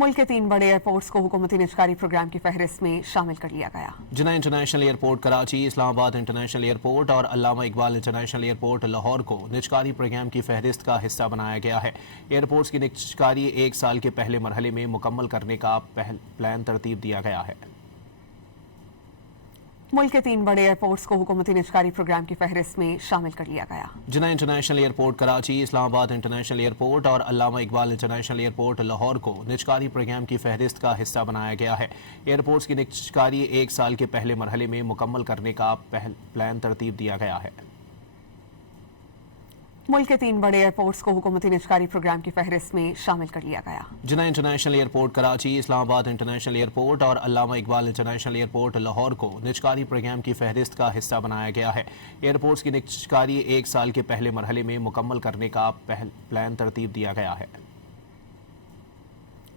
मुल्क के 3 बड़े एयरपोर्ट्स को हुकूमती निजकारी प्रोग्राम की फहरिस्त में शामिल कर लिया गया। Jinnah international airport Karachi, Islamabad international airport और अल्लामा इकबाल इंटरनेशनल एयरपोर्ट लाहौर को निजकारी प्रोग्राम की फहरिस्त का हिस्सा बनाया गया है। एयरपोर्ट्स की निजकारी 1 साल के पहले मरहले में मुकम्मल करने का प्लान तरतीब दिया गया है। मुल्क के 3 बड़े एयरपोर्ट्स को हुकूमती निजकारी प्रोग्राम की फहरिस्त में शामिल कर लिया गया। Jinnah international airport Karachi, Islamabad international airport और अल्लामा इकबाल इंटरनेशनल एयरपोर्ट लाहौर को निजकारी प्रोग्राम की फहरिस्त का हिस्सा बनाया गया है। एयरपोर्ट्स की निजकारी 1 साल के पहले मरहले में मुकम्मल करने का प्लान तरतीब दिया गया है। मुल्क के 3 बड़े एयरपोर्ट्स को हुकूमती निजकारी प्रोग्राम की फहरिस्त में शामिल कर लिया गया। Jinnah international airport Karachi, Islamabad international airport और अल्लामा इकबाल इंटरनेशनल एयरपोर्ट लाहौर को निजकारी प्रोग्राम की फहरिस्त का हिस्सा बनाया गया है। एयरपोर्ट्स की निजकारी 1 साल के पहले मरहले में मुकम्मल करने का प्लान तरतीब दिया गया है।